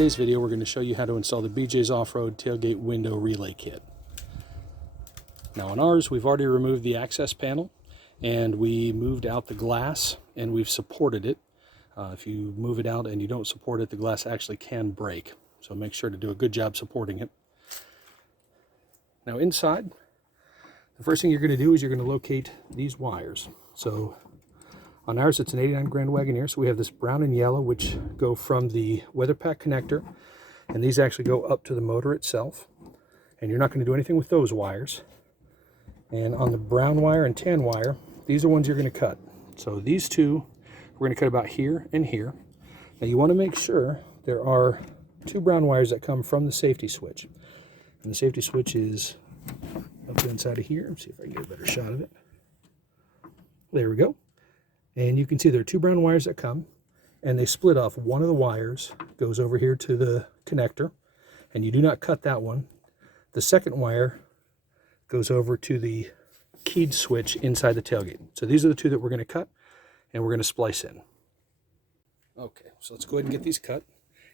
today's video, we're going to show you how to install the BJ's Off-Road Tailgate Window Relay Kit. Now on ours, we've already removed the access panel and we moved out the glass and we've supported it. If you move it out and you don't support it, the glass actually can break. So make sure to do a good job supporting it. Now inside, the first thing you're going to do is you're going to locate these wires. So on ours, it's an 89 Grand Wagoneer, so we have this brown and yellow, which go from the weather pack connector, and these actually go up to the motor itself. And you're not going to do anything with those wires. And on the brown wire and tan wire, these are ones you're going to cut. So these two, we're going to cut about here and here. Now you want to make sure there are two brown wires that come from the safety switch. And the safety switch is up the inside of here. Let's see if I can get a better shot of it. There we go. And you can see there are two brown wires that come, and they split off. One of the wires goes over here to the connector, and you do not cut that one. The second wire goes over to the keyed switch inside the tailgate. So these are the two that we're going to cut, and we're going to splice in. Okay, so let's go ahead and get these cut.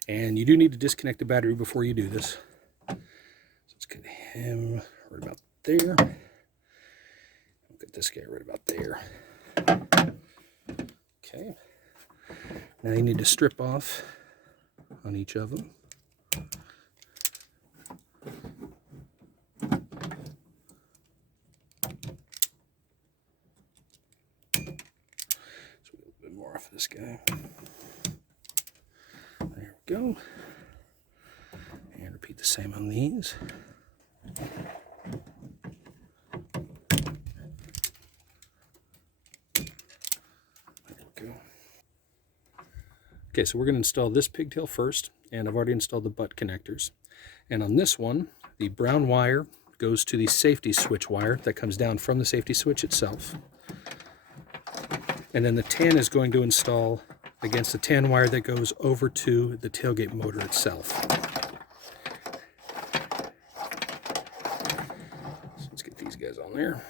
And you do need to disconnect the battery before you do this. So let's get him right about there. We'll get this guy right about there. Okay, now you need to strip off on each of them. So a little bit more off of this guy. There we go. And repeat the same on these. Okay, so we're going to install this pigtail first, and I've already installed the butt connectors. And on this one, the brown wire goes to the safety switch wire that comes down from the safety switch itself. And then the tan is going to install against the tan wire that goes over to the tailgate motor itself. So let's get these guys on there.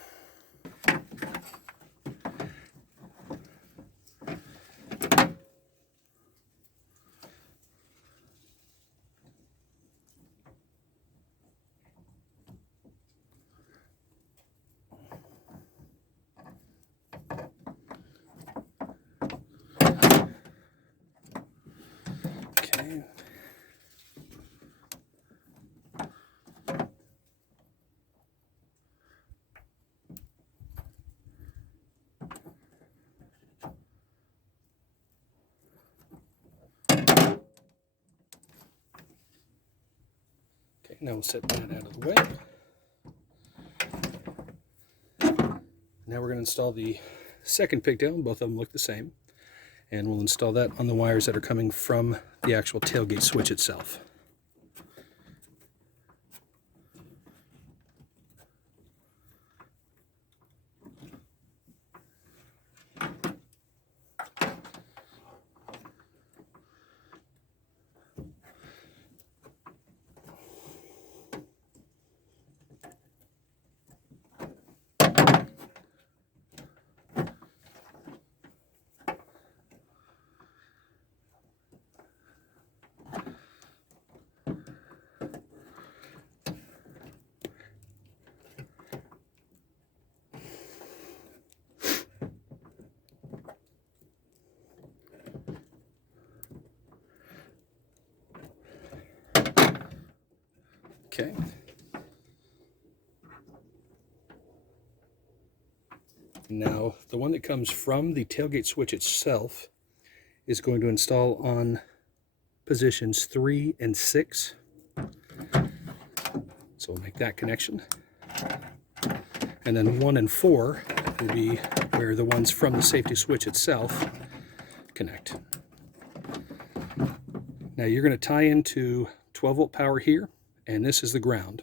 Okay, now we'll set that out of the way. Now we're going to install the second pigtail. Both of them look the same. And we'll install that on the wires that are coming from the actual tailgate switch itself. Okay. Now, the one that comes from the tailgate switch itself is going to install on positions 3 and 6. So we'll make that connection. And then 1 and 4 will be where the ones from the safety switch itself connect. Now you're going to tie into 12-volt power here, and this is the ground.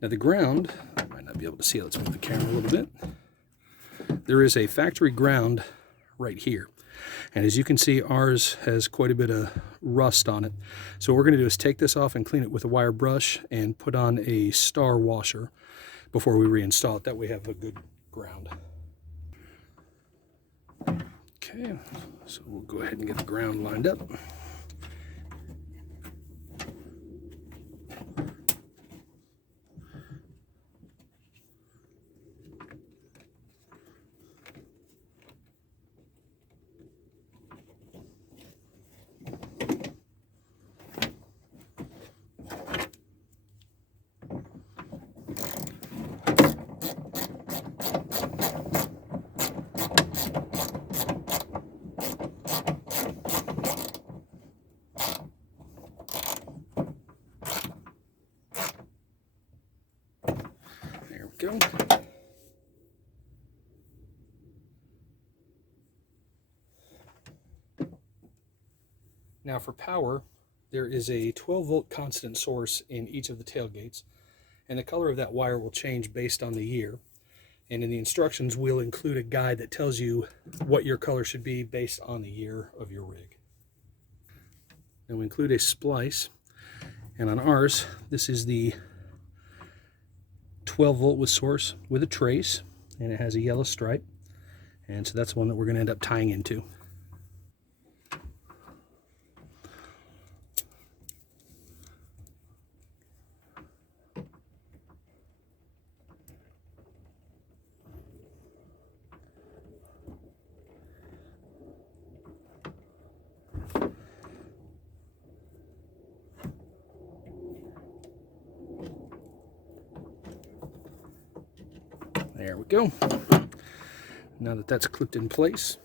Now the ground, I might not be able to see it. Let's move the camera a little bit. There is a factory ground right here. And as you can see, ours has quite a bit of rust on it. So what we're going to do is take this off and clean it with a wire brush and put on a star washer before we reinstall it. That way we have a good ground. Okay, so we'll go ahead and get the ground lined up. go. Now for power, there is a 12-volt constant source in each of the tailgates, and the color of that wire will change based on the year. And in the instructions, we'll include a guide that tells you what your color should be based on the year of your rig. And we include a splice, and on ours, this is the 12-volt with source with a trace, and it has a yellow stripe, and so that's the one that we're going to end up tying into. There we go. Now that that's clipped in place,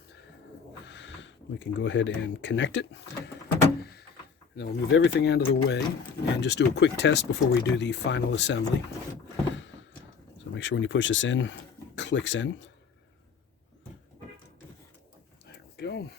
we can go ahead and connect it. And then we'll move everything out of the way and just do a quick test before we do the final assembly. So make sure when you push this in, it clicks in. There we go.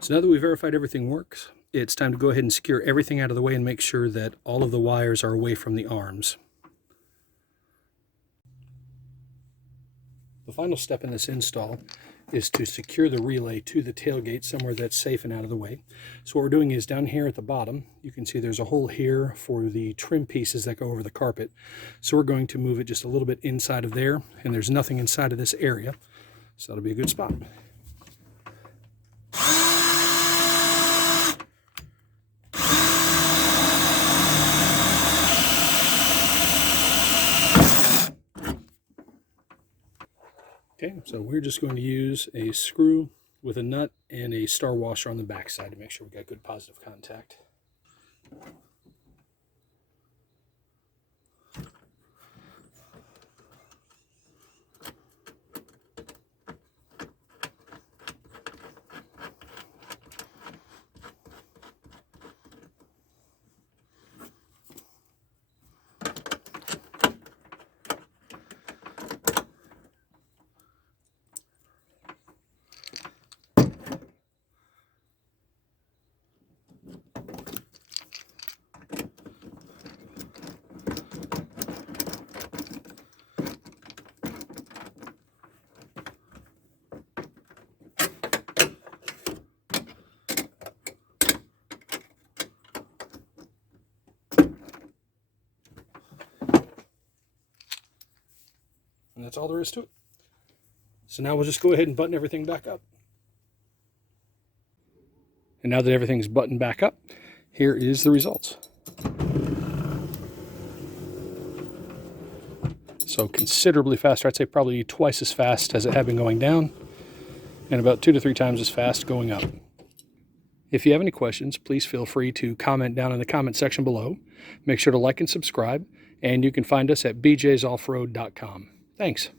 So now that we've verified everything works, it's time to go ahead and secure everything out of the way and make sure that all of the wires are away from the arms. The final step in this install is to secure the relay to the tailgate somewhere that's safe and out of the way. So what we're doing is down here at the bottom, you can see there's a hole here for the trim pieces that go over the carpet. So we're going to move it just a little bit inside of there, and there's nothing inside of this area. So that'll be a good spot. Okay, so we're just going to use a screw with a nut and a star washer on the back side to make sure we got good positive contact. And that's all there is to it. So now we'll just go ahead and button everything back up. And now that everything's buttoned back up, here is the results. So considerably faster. I'd say probably twice as fast as it had been going down, and about 2 to 3 times as fast going up. If you have any questions, please feel free to comment down in the comment section below. Make sure to like and subscribe, and you can find us at bjsoffroad.com. Thanks.